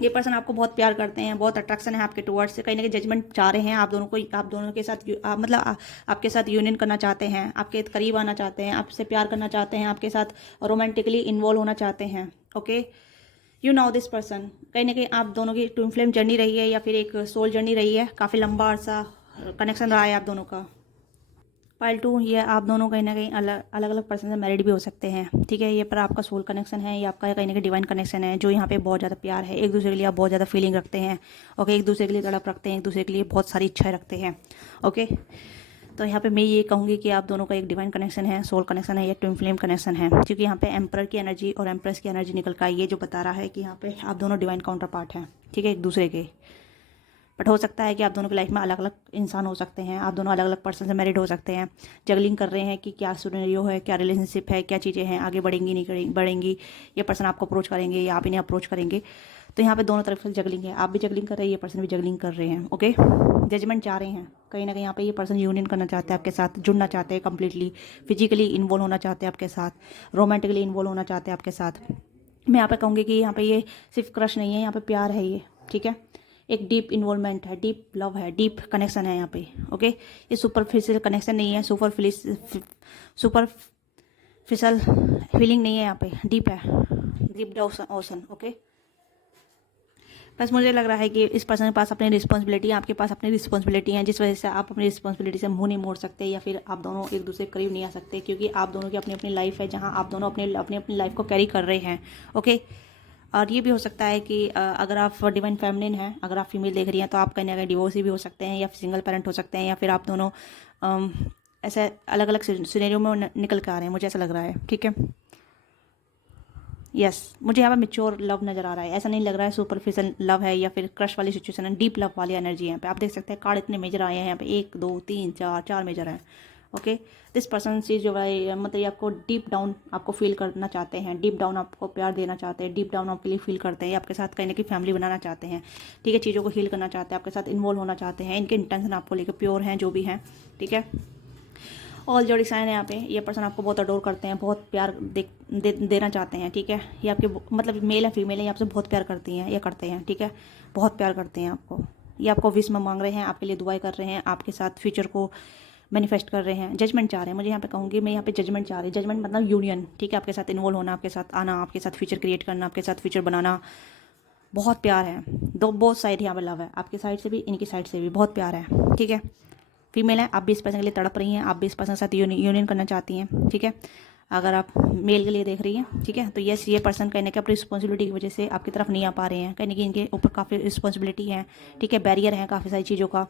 ये पर्सन आपको बहुत प्यार करते हैं, बहुत अट्रैक्शन है आपके टुवर्ड्स से, कहीं ना कहीं जजमेंट चाह रहे हैं आप दोनों को, आप दोनों के साथ मतलब आपके साथ यूनियन करना चाहते हैं, आपके करीब आना चाहते हैं, आपसे प्यार करना चाहते हैं, आपके साथ रोमांटिकली इन्वॉल्व होना चाहते हैं, okay. You know this person, कहीं ना कहीं आप दोनों की ट्विन फ्लेम जर्नी रही है या फिर एक सोल जर्नी रही है, काफ़ी लंबा अर्सा कनेक्शन रहा है आप दोनों का। पाइल 2, ये आप दोनों कहीं ना कहीं अलग अलग पर्सन से मैरिड भी हो सकते हैं, ठीक है। ये पर आपका सोल कनेक्शन है, ये आपका कहीं ना कहीं डिवाइन कनेक्शन है, जो यहाँ पे बहुत ज़्यादा प्यार है, एक दूसरे के लिए आप बहुत ज़्यादा फीलिंग रखते हैं, ओके, एक दूसरे के लिए तड़प रखते हैं, एक दूसरे के लिए बहुत सारी इच्छाएं रखते हैं, ओके। तो यहाँ पे मैं ये कहूँगी कि आप दोनों का एक डिवाइन कनेक्शन है, सोल कनेक्शन है, या ट्विन फ्लेम कनेक्शन है, क्योंकि यहाँ पे एम्परर की एनर्जी और एम्प्रेस की एनर्जी निकल कर आई है, जो बता रहा है कि यहाँ पे आप दोनों डिवाइन काउंटर पार्ट हैं, ठीक है, एक दूसरे के। बट हो सकता है कि आप दोनों की लाइफ में अलग अलग इंसान हो सकते हैं, आप दोनों अलग अलग पर्सन से मैरिड हो सकते हैं, जगलिंग कर रहे हैं कि क्या सिनेरियो है, क्या रिलेशनशिप है, क्या चीज़ें हैं, आगे बढ़ेंगी नहीं बढ़ेंगी, ये पर्सन आपको अप्रोच करेंगे या आप इन्हें अप्रोच करेंगे। तो यहाँ पे दोनों तरफ से जगलिंग है, आप भी जगलिंग कर रहे हैं, ये पर्सन भी जगलिंग कर रहे हैं, ओके। जजमेंट चाह रहे हैं कहीं ना कहीं, यहाँ पे ये पर्सन यूनियन करना चाहते हैं आपके साथ, जुड़ना चाहते हैं कम्प्लीटली, फिजिकली इन्वॉल्व होना चाहते हैं आपके साथ, रोमांटिकली इन्वॉल्व होना चाहते हैं आपके साथ। मैं यहाँ पे कहूँगी कि यहाँ पे ये सिर्फ क्रश नहीं है, यहाँ पे प्यार है ये, ठीक है, एक डीप इन्वॉल्वमेंट है, डीप लव है, डीप कनेक्शन है यहाँ पे, ओके। ये सुपरफिशियल कनेक्शन नहीं है, सुपरफिशियल फीलिंग नहीं है, यहाँ पे डीप है, डीप ओशन, ओके। बस मुझे लग रहा है कि इस पर्सन के पास अपनी रिस्पॉन्सिबिलिटी है, आपके पास अपनी रिस्पॉन्सिबिलिटी है, जिस वजह से आप अपनी रिस्पॉन्सिबिलिटी से मुंह नहीं मोड़ सकते, या फिर आप दोनों एक दूसरे के करीब नहीं आ सकते, क्योंकि आप दोनों की अपनी अपनी लाइफ है, जहाँ आप दोनों अपनी अपनी लाइफ को कैरी कर रहे हैं, ओके। और ये भी हो सकता है कि अगर आप डिवाइन फेमिनिन हैं, अगर आप फीमेल देख रही हैं, तो आप कहीं ना कहीं डिवोर्सी भी हो सकते हैं, या सिंगल पेरेंट हो सकते हैं, या फिर आप दोनों ऐसे अलग अलग सिनेरियो में निकल के आ रहे हैं, मुझे ऐसा लग रहा है, ठीक है। यस मुझे यहाँ पर मेच्योर लव नज़र आ रहा है, ऐसा नहीं लग रहा है सुपरफिशियल लव है या फिर क्रश वाली सिचुएशन है, डीप लव वाली एनर्जी है यहाँ पे। आप देख सकते हैं कार्ड इतने मेजर आए हैं यहाँ पे, 1 2 3 4 4 मेजर हैं, ओके। दिस पर्सन सी जो है मतलब ये आपको डीप डाउन आपको फील करना चाहते हैं, डीप डाउन आपको प्यार देना चाहते हैं, डीप डाउन आपके लिए फील करते हैं, आपके साथ कहीं ना कहीं फैमिली बनाना चाहते हैं, ठीक है, चीज़ों को हील करना चाहते हैं, आपके साथ इन्वॉल्व होना चाहते हैं, इनके इंटेंशन आपको लेकर प्योर हैं जो भी हैं, ठीक है। ऑल जोड़ी साइन है यहाँ पे, ये पर्सन आपको बहुत अडोर करते हैं, बहुत प्यार देना चाहते हैं, ठीक है। ये आपके मतलब मेल है फीमेल है, ये आपसे बहुत प्यार करती हैं, ये करते हैं, ठीक है, बहुत प्यार करते हैं आपको। ये आपको विश में मांग रहे हैं, आपके लिए दुआएं कर रहे हैं, आपके साथ फ्यूचर को मैनिफेस्ट कर रहे हैं, जजमेंट चाह रहे हैं। मुझे यहाँ पे कहूँगी मैं यहाँ पे जजमेंट चाह रही हूँ, जजमेंट मतलब यूनियन, ठीक है, आपके साथ इन्वॉल्व होना, आपके साथ आना, आपके साथ फ्यूचर क्रिएट करना, आपके साथ फ्यूचर बनाना, बहुत प्यार है। दो बोथ साइड यहाँ पे लव है, आपकी साइड से भी इनकी साइड से भी बहुत प्यार है, ठीक है। फीमेल है, आप भी इस पर्सन के लिए तड़प रही हैं, आप भी इस पर्सन के साथ यूनियन करना चाहती हैं, ठीक है। अगर आप मेल के लिए देख रही हैं, ठीक है, तो यस ये पर्सन कहीं ना कहीं अपनी रिस्पॉन्सिबिलिटी की वजह से आपकी तरफ नहीं आ पा रहे हैं, कहीं ना कहीं इनके ऊपर काफ़ी रिस्पॉन्सिबिलिटी है, ठीक है, बैरियर है काफ़ी सारी चीज़ों का,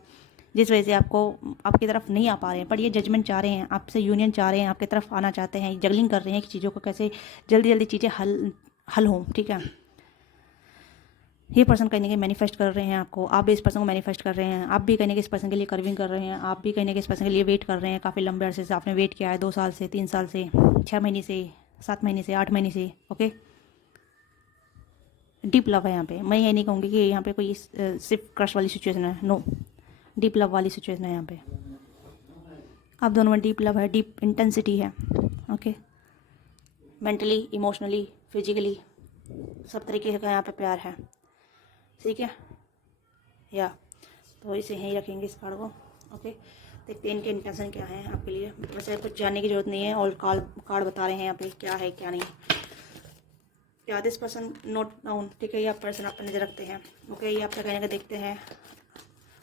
जिस वजह से आपको आपकी तरफ नहीं आ पा रहे हैं। पर ये जजमेंट चाह रहे हैं, आपसे यूनियन चाह रहे हैं, आपकी तरफ आना चाहते हैं, जगलिंग कर रहे हैं कि चीज़ों को कैसे जल्दी जल्दी चीज़ें हल हों, ठीक है। ये पर्सन कहीं ना कहीं मैनिफेस्ट कर रहे हैं आपको, आप भी इस पर्सन को मैनिफेस्ट कर रहे हैं, आप भी कहीं ना कहीं इस पर्सन के लिए कर्विंग कर रहे हैं, आप भी कहीं ना कहीं इस पर्सन के लिए वेट कर रहे हैं, काफ़ी लंबे अरसे से आपने वेट किया है, 2 साल से, 3 साल से, 6 महीने से, 7 महीने से, 8 महीने से, ओके। डीप लव है यहाँ पे, मैं ये नहीं कहूँगी कि यहाँ पे कोई सिर्फ क्रश वाली सिचुएशन है, नो, डीप लव वाली सिचुएशन है यहाँ पे। आप दोनों में डीप लव है, डीप इंटेंसिटी है, ओके। मेंटली, इमोशनली, फिजिकली सब तरीके का यहाँ पे प्यार है, ठीक है। या तो इसे यहीं रखेंगे इस कार्ड को, ओके। देखते हैं इनके इंटेंशन क्या है आपके लिए। वैसे कुछ जानने की जरूरत नहीं है, और कार्ड बता रहे हैं यहाँ पे क्या है क्या नहीं। क्या दिस पर्सन नोट डाउन, ठीक है, ये आप पर्सन आप पर नजर रखते हैं, ओके। ये आपसे कहने का देखते हैं,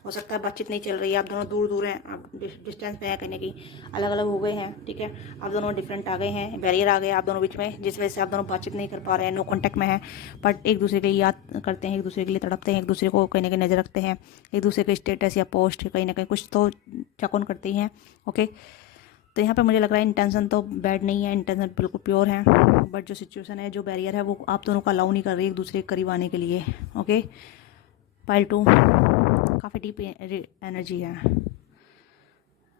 हो सकता है बातचीत नहीं चल रही है, आप दोनों दूर दूर हैं, आप डिस्टेंस पे हैं, कहीं ना कहीं अलग अलग हो गए हैं, ठीक है, आप दोनों डिफरेंट आ गए हैं, बैरियर आ गए आप दोनों बीच में, जिस वजह से आप दोनों बातचीत नहीं कर पा रहे हैं, नो कॉन्टैक्ट में हैं, बट एक दूसरे के लिए याद करते हैं, एक दूसरे के लिए तड़पते हैं, एक दूसरे को कहीं ना कहीं नजर रखते हैं, एक दूसरे के स्टेटस या पोस्ट कहीं ना कहीं कुछ तो चेक ऑन करते हैं, ओके। तो यहाँ पे मुझे लग रहा है इंटेंशन तो बैड नहीं है, इंटेंशन बिल्कुल प्योर है, बट जो सिचुएशन है, जो बैरियर है, वो आप दोनों को अलाउ नहीं कर रही एक दूसरे के करीब आने के लिए, ओके। पाइल 2 काफ़ी डीप एनर्जी है,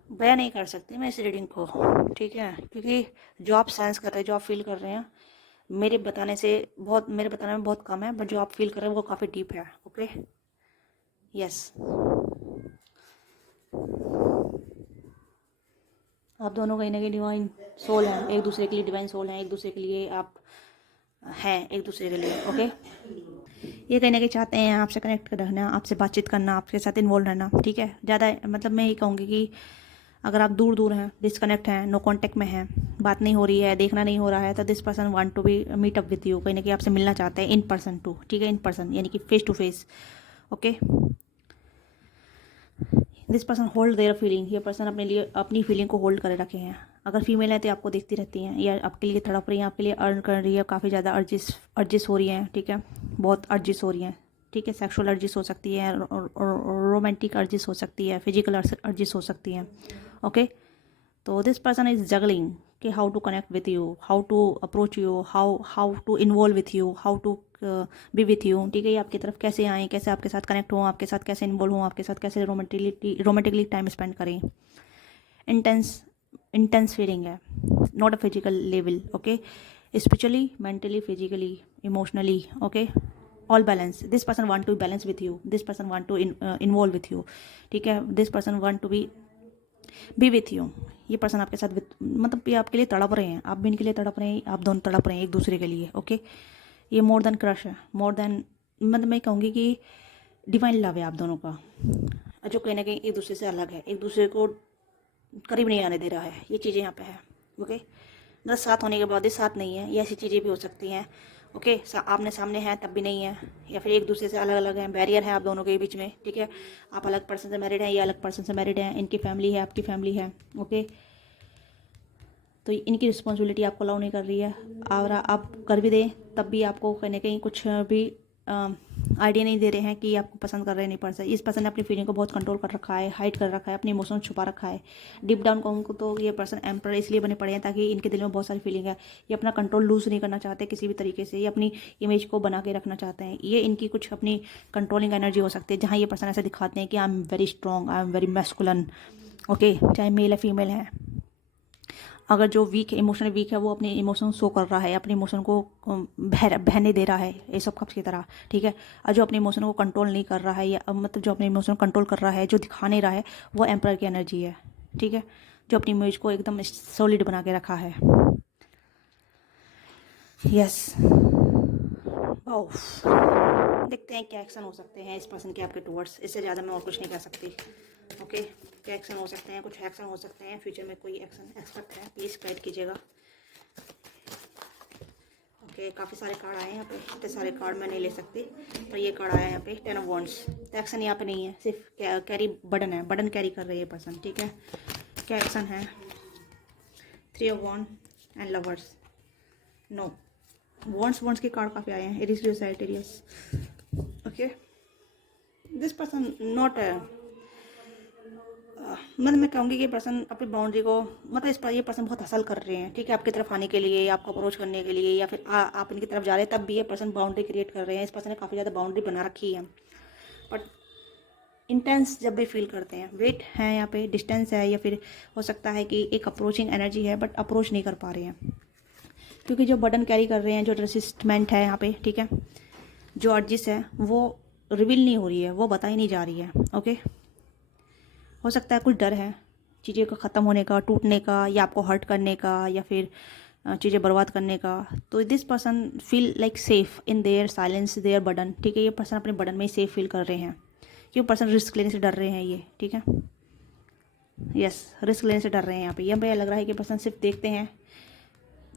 बयां नहीं कर सकती मैं इस रीडिंग को, ठीक है, क्योंकि जो आप सेंस कर रहे हैं, जो आप फील कर रहे हैं, मेरे बताने में बहुत कम है, बट जो आप फील कर रहे हैं वो काफ़ी डीप है, ओके। यस, आप दोनों कहीं ना कहीं डिवाइन सोल हैं, एक दूसरे के लिए डिवाइन सोल हैं, एक दूसरे के लिए आप हैं, एक दूसरे के लिए, ओके। ये कहीं ना कहीं चाहते हैं आपसे कनेक्ट रहना, आपसे बातचीत करना, आपके साथ इन्वॉल्व रहना, ठीक है। ज़्यादा मतलब मैं ये कहूँगी कि अगर आप दूर दूर हैं, डिस्कनेक्ट हैं, नो कांटेक्ट में हैं, बात नहीं हो रही है, देखना नहीं हो रहा है, तो this person want to be meet up with you, कहीं ना कहीं आपसे मिलना चाहते हैं इन पर्सन टू, ठीक है, इन पर्सन यानी कि face to face, okay. This person hold their feeling, ये पर्सन अपने लिए अपनी फीलिंग को होल्ड करे रखे हैं। अगर फीमेल है तो आपको देखती रहती हैं, या आपके लिए तड़प रही हैं, आपके लिए अर्न कर रही है, काफ़ी ज़्यादा अर्जिस हो रही हैं, ठीक है, बहुत अर्जिस हो रही हैं, ठीक है। सेक्सुअल अर्जिस हो सकती है, रोमांटिक अर्जिस हो सकती है, फिजिकल अर्जिस हो सकती हैं, ओके। तो दिस पर्सन इज जगलिंग कि how to connect with you, how to approach you, how to involve with you, how to be with you, ठीक है। ये आपकी तरफ कैसे आएँ, कैसे आपके साथ कनेक्ट हों, आपके साथ कैसे इन्वॉल्व हों, आपके साथ कैसे रोमांटिकली टाइम स्पेंड करें। इंटेंस फीलिंग है, not a physical level, okay. Spiritually, mentally, physically, emotionally, okay, all balance. This person want to balance with you, this person want to involve with you, ठीक है। This person want to be with you, ये person आपके साथ मतलब ये आपके लिए तड़प रहे हैं, आप भी इनके लिए तड़प रहे हैं, आप दोनों तड़प रहे हैं एक दूसरे के लिए, ओके। ये मोर देन क्रश है, मोर देन मतलब मैं कहूँगी कि डिवाइन लव है आप दोनों का, जो कहीं ना कहीं एक दूसरे से अलग है, एक दूसरे को करीब नहीं आने दे रहा है, ये चीज़ें यहाँ पे है, ओके। मतलब साथ होने के बाद ही साथ नहीं है, ये ऐसी चीज़ें भी हो सकती हैं, ओके। आमने सामने हैं तब भी नहीं है, या फिर एक दूसरे से अलग अलग हैं, बैरियर है आप दोनों के बीच में, ठीक है। आप अलग पर्सन से मैरिड हैं, ये अलग पर्सन से मैरिड हैं, इनकी फैमिली है, आपकी फैमिली है, ओके। तो इनकी रिस्पॉन्सिबिलिटी आपको अलाउ नहीं कर रही है, और आप कर भी दें तब भी आपको कहीं ना कहीं कुछ भी आइडिया नहीं दे रहे हैं कि आपको पसंद कर रहे हैं नहीं पर्सन। इस पर्सन ने अपनी फीलिंग को बहुत कंट्रोल कर रखा है, हाइड कर रखा है, अपने इमोशन छुपा रखा है। डीप डाउन कहूँ तो ये पर्सन एम्पर इसलिए बने पड़े हैं ताकि इनके दिल में बहुत सारी फीलिंग है, ये अपना कंट्रोल लूज नहीं करना चाहते किसी भी तरीके से, ये अपनी इमेज को बना के रखना चाहते हैं। ये इनकी कुछ अपनी कंट्रोलिंग एनर्जी हो सकती है, जहाँ ये पर्सन ऐसे दिखाते हैं कि I am very strong, I am very masculine, okay, चाहे मेल है फीमेल है। अगर जो वीक है, इमोशनल वीक है, वो अपने इमोशन शो कर रहा है, अपने इमोशन को बहने दे रहा है ये सब कप्स की तरह, ठीक है। और जो अपने इमोशन को कंट्रोल नहीं कर रहा है, या मतलब जो अपने इमोशन को कंट्रोल कर रहा है, जो दिखा नहीं रहा है, वो एम्पायर की एनर्जी है, ठीक है, जो अपनी इमेज को एकदम सॉलिड बना के रखा है। यस, देखते हैं क्या एक्शन हो सकते हैं इस पर्सन के आपके टुवर्ड्स। इससे ज़्यादा मैं और कुछ नहीं कह सकती। ओके, क्या एक्शन हो सकते हैं, कुछ एक्शन हो सकते हैं फ्यूचर में, कोई एक्शन एक्सपेक्ट है, प्लीज़ गाइड कीजिएगा। ओके, काफ़ी सारे कार्ड आए हैं यहाँ पे, इतने सारे कार्ड मैं नहीं ले सकती, पर ये कार्ड आया है यहाँ पे 10 ऑफ वॉन्ड्स। तो एक्शन यहाँ पे नहीं है, सिर्फ कैरी बर्डन है, बर्डन कैरी कर रही है पर्सन, ठीक है। क्या एक्शन है? 3 of wand and lovers. No, wands के कार्ड काफ़ी आए हैं, it Sagittarius. Okay, this person not मतलब मैं कहूँगी कि पर्सन अपनी बाउंड्री को, मतलब इस पर ये पर्सन बहुत हसल कर रहे हैं, ठीक है, आपकी तरफ आने के लिए, आपको अप्रोच करने के लिए, या फिर आप इनकी तरफ जा रहे हैं, तब भी ये पर्सन बाउंड्री क्रिएट कर रहे हैं। इस पर्सन ने काफ़ी ज़्यादा बाउंड्री बना रखी है, बट इंटेंस जब भी फील करते हैं, वेट है यहाँ पे, डिस्टेंस है, या फिर हो सकता है कि एक अप्रोचिंग एनर्जी है, बट अप्रोच नहीं कर पा रहे हैं, क्योंकि जो बर्डन कैरी कर रहे हैं, जो रेसिस्टमेंट है यहाँ पे, ठीक है, जो अर्जिस है वो रिवील नहीं हो रही है, वो बताई नहीं जा रही है। ओके, हो सकता है कुछ डर है चीज़ें का ख़त्म होने का, टूटने का, या आपको हर्ट करने का, या फिर चीज़ें बर्बाद करने का। तो this person feel like safe in their silence, their burden, ठीक है। ये पर्सन अपने बर्डन में ही सेफ फील कर रहे हैं, क्यों पर्सन रिस्क लेने से डर रहे हैं ये, ठीक है। यस, रिस्क लेने से डर रहे हैं यहाँ पे। ये हमें लग रहा है कि पर्सन सिर्फ देखते हैं,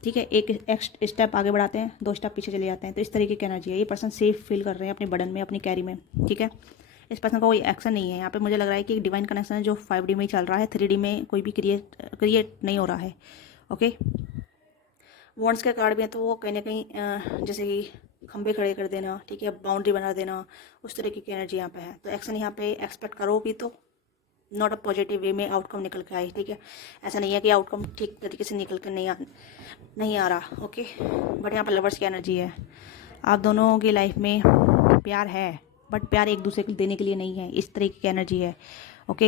ठीक है, एक स्टेप आगे बढ़ाते हैं, 2 स्टेप पीछे चले जाते हैं। तो इस तरीके की एनर्जी है, ये पर्सन सेफ फील कर रहे हैं अपने बर्डन में, अपनी कैरी में, ठीक है। इस पर्सन का कोई एक्शन नहीं है यहाँ पे। मुझे लग रहा है कि एक डिवाइन कनेक्शन है जो 5D में ही चल रहा है, 3D में कोई भी क्रिएट नहीं हो रहा है। ओके, वॉन्ड्स के कार्ड भी हैं, तो वो कहीं ना कहीं जैसे कि खंभे खड़े कर देना, ठीक है, बाउंड्री बना देना, उस तरीके की एनर्जी यहाँ पे है। तो एक्शन यहाँ पे एक्सपेक्ट करो भी, तो नॉट अ पॉजिटिव वे में आउटकम निकल के आए, ठीक है। ऐसा नहीं है कि आउटकम ठीक तरीके से निकल कर नहीं आ रहा। ओके, बट यहाँ पर लवर्स की एनर्जी है। आप दोनों की लाइफ में प्यार है, बट प्यार एक दूसरे को देने के लिए नहीं है, इस तरीके की एनर्जी है। ओके,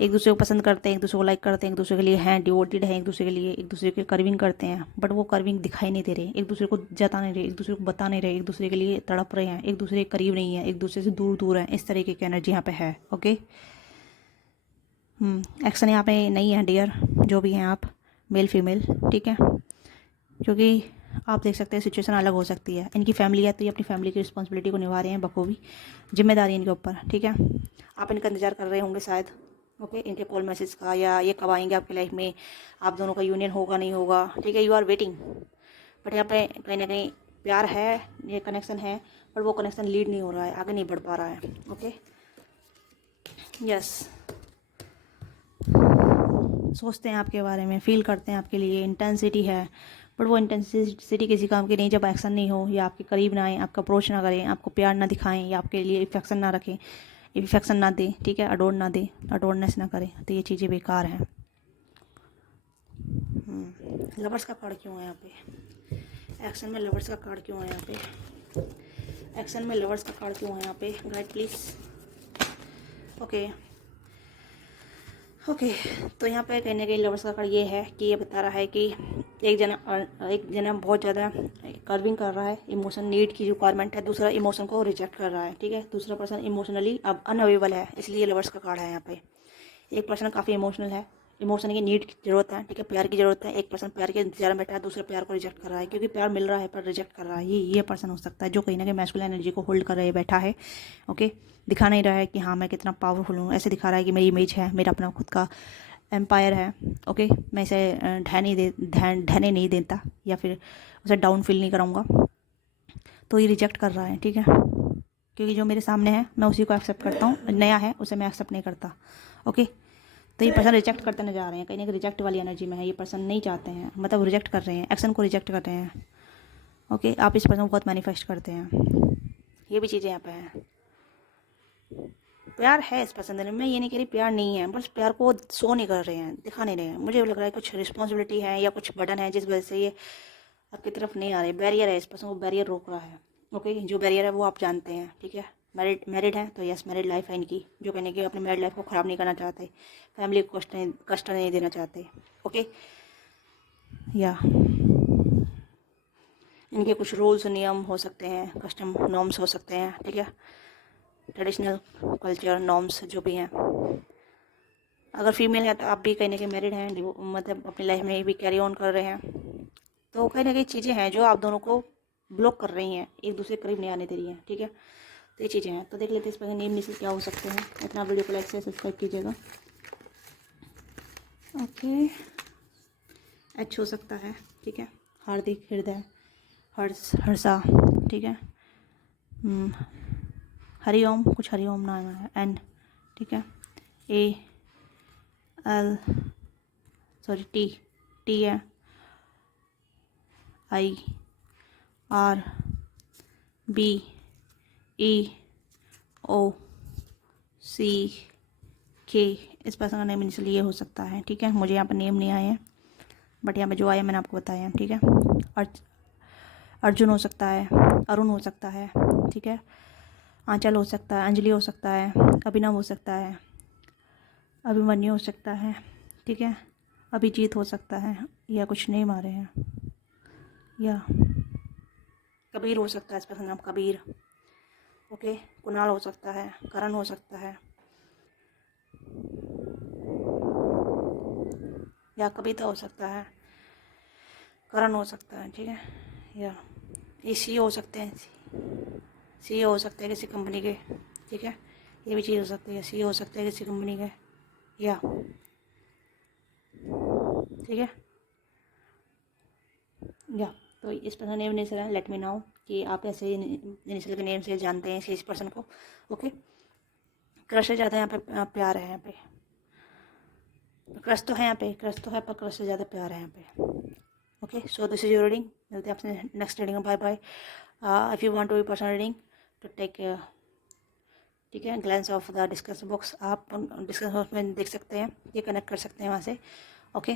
एक दूसरे को पसंद करते हैं, एक दूसरे को लाइक करते हैं, एक दूसरे के लिए हैं, डिवोटेड हैं एक दूसरे के लिए, एक दूसरे के कर्विंग करते हैं, बट वो कर्विंग दिखाई नहीं दे रहे, एक दूसरे को जता नहीं रहे, एक दूसरे को बता नहीं रहे, एक दूसरे के लिए तड़प रहे हैं, एक दूसरे के करीब नहीं है, एक दूसरे से दूर दूर है। इस तरीके की एनर्जी यहाँ पे है। ओके, एक्शन यहाँ पे नहीं है डियर, जो भी हैं आप, मेल फीमेल, ठीक है, क्योंकि आप देख सकते हैं सिचुएशन अलग हो सकती है। इनकी फैमिली है, तो ये अपनी फैमिली की रिस्पॉन्सिबिलिटी को निभा रहे हैं बखूबी, जिम्मेदारी इनके ऊपर, ठीक है। आप इनका इंतजार कर रहे होंगे शायद, ओके, इनके कॉल मैसेज का, या ये कब आएंगे आपकी लाइफ में, आप दोनों का यूनियन होगा नहीं होगा, ठीक है। यू आर वेटिंग, बट यहाँ पे कहीं ना कहीं प्यार है, ये कनेक्शन है, पर वो कनेक्शन लीड नहीं हो रहा है, आगे नहीं बढ़ पा रहा है। ओके, यस, सोचते हैं आपके बारे में, फील करते हैं आपके लिए, इंटेंसिटी है, बट वो इंटेंसिटी किसी काम की नहीं जब एक्शन नहीं हो, या आपके करीब ना आए, आपका अप्रोच ना करें, आपको प्यार ना दिखाएं, या आपके लिए इफेक्शन ना रखें, इफेक्शन ना दें, ठीक है, अडोर ना दें, अडोरनेस ना करें, तो ये चीज़ें बेकार हैं। लवर्स का कार्ड क्यों है यहाँ पे? एक्शन में लवर्स का कार्ड क्यों है यहाँ पे? एक्शन में लवर्स का कार्ड क्यों है यहाँ पे? Guide please. ओके, ओके, तो यहाँ पे कहीं ना कहीं लवर्स का कार्ड ये है कि ये बता रहा है कि एक जना बहुत ज़्यादा कर्विंग कर रहा है, इमोशन नीड की रिक्वायरमेंट है, दूसरा इमोशन को रिजेक्ट कर रहा है, ठीक है। दूसरा पर्सन इमोशनली अब अनअवेलेबल है, इसलिए लवर्स का कार्ड है यहाँ पे। एक पर्सन काफ़ी इमोशनल है, इमोशन की नीड की ज़रूरत है, ठीक है, प्यार की ज़रूरत है। एक पर्सन प्यार के इंतजार में बैठा है, दूसरा प्यार को रिजेक्ट कर रहा है, क्योंकि प्यार मिल रहा है पर रिजेक्ट कर रहा है। ये पर्सन हो सकता है जो कहीं ना कहीं मैस्कुलिन एनर्जी को होल्ड कर रहे बैठा है। ओके, दिखा नहीं रहा है कि हाँ मैं कितना पावरफुल हूँ, ऐसे दिखा रहा है कि मेरी इमेज है, मेरा अपना खुद का एम्पायर है। ओके, मैं इसे ढहने नहीं देता, या फिर उसे डाउन फील नहीं कराऊंगा, तो ये रिजेक्ट कर रहा है, ठीक है, क्योंकि जो मेरे सामने है मैं उसी को एक्सेप्ट करता हूँ, नया है उसे मैं एक्सेप्ट नहीं करता। ओके, तो ये पर्सन रिजेक्ट करते नजर आ रहे हैं, कहीं ना कहीं रिजेक्ट वाली एनर्जी में है। ये पर्सन नहीं चाहते हैं, मतलब रिजेक्ट कर रहे हैं, एक्शन को रिजेक्ट कर रहे हैं। ओके, आप इस पर्सन को बहुत मैनिफेस्ट करते हैं, ये भी चीज़ें यहाँ पे हैं। प्यार है इस पर्सन में, मैं ये नहीं कह रही प्यार नहीं है, बस प्यार को शो नहीं कर रहे हैं, दिखा नहीं रहे हैं। मुझे लग रहा है कुछ रिस्पॉन्सिबिलिटी है या कुछ बर्डन है, जिस वजह से ये आपकी तरफ नहीं आ रहे। बैरियर है, इस पर्सन को बैरियर रोक रहा है। ओके, जो बैरियर है वो आप जानते हैं, ठीक है, मैरिड हैं तो यस मैरिड लाइफ है इनकी, जो कहने की अपनी मैरिड लाइफ को ख़राब नहीं करना चाहते, फैमिली को कष्ट नहीं देना चाहते। ओके, या इनके कुछ रूल्स नियम हो सकते हैं, कस्टम नॉर्म्स हो सकते हैं, ठीक है, ट्रेडिशनल कल्चर नॉर्म्स जो भी हैं। अगर फीमेल है तो आप भी कहीं ना कहीं मैरिड हैं, मतलब अपनी लाइफ में भी कैरी ऑन कर रहे हैं, तो कहीं ना कहीं चीज़ें हैं जो आप दोनों को ब्लॉक कर रही हैं, एक दूसरे के करीब नहीं आने दे रही हैं, ठीक है। तो ये चीज़ें हैं, तो देख लेते हैं इस पर नेम इनिशियल क्या हो सकते हैं। इतना वीडियो को लाइक से सब्सक्राइब कीजिएगा। ओके, एच हो सकता है, ठीक है, हार्दिक, हृदय, हर्षा, ठीक है, हरिओम, कुछ हरिओम नाम है, एन, ठीक है, ए एल सॉरी टी है, आई आर बी ई ओ सी के। इस पर्सन का नेम इनिशियल ये हो सकता है, ठीक है। मुझे यहाँ पर नेम नहीं आए हैं, बट यहाँ पे जो आया मैंने आपको बताया है, ठीक है। अर्जुन हो सकता है, अरुण हो सकता है, ठीक है, आंचल हो सकता है, अंजलि हो सकता है, अभिनव हो सकता है, अभिमन्यु हो सकता है, ठीक है, अभिजीत हो सकता है, या कुछ नेम आ रहे हैं, या कबीर हो सकता है, इस पर्सन नाम कबीर, ओके, कुणाल हो सकता है, करण हो सकता है, या कविता हो सकता है, करण हो सकता है, ठीक है, या ये सी हो सकते हैं, सी हो सकते हैं किसी कंपनी के, ठीक है, ये भी चीज़ हो सकती है, सी हो सकते हैं किसी कंपनी के, या ठीक है, या तो इस पर्सन नेम इनिशियल है, लेट मी नाउ कि आप ऐसे इनिशियल के नेम से जानते हैं इस पर्सन को। ओके, क्रश से ज़्यादा यहाँ पे प्यार है, यहाँ पे क्रश तो है, यहाँ पे क्रश तो है, पर क्रश से ज़्यादा प्यार है यहाँ पे। Okay, so this is your reading, मिलते हैं आपसे नेक्स्ट रीडिंग में, bye bye. If you want to be personal reading तो टेक, ठीक है, glance of the discussion box, आप डिस्कशन बॉक्स में देख सकते हैं, ये कनेक्ट कर सकते हैं वहाँ से। ओके,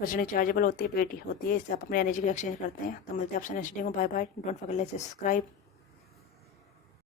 पर्सनली चार्जेबल होती है, पेड होती है, इससे आप अपने एनर्जी को एक्सचेंज करते हैं। तो मिलते हैं आपसे नेक्स्ट वीडियो में, bye bye. Don't forget subscribe.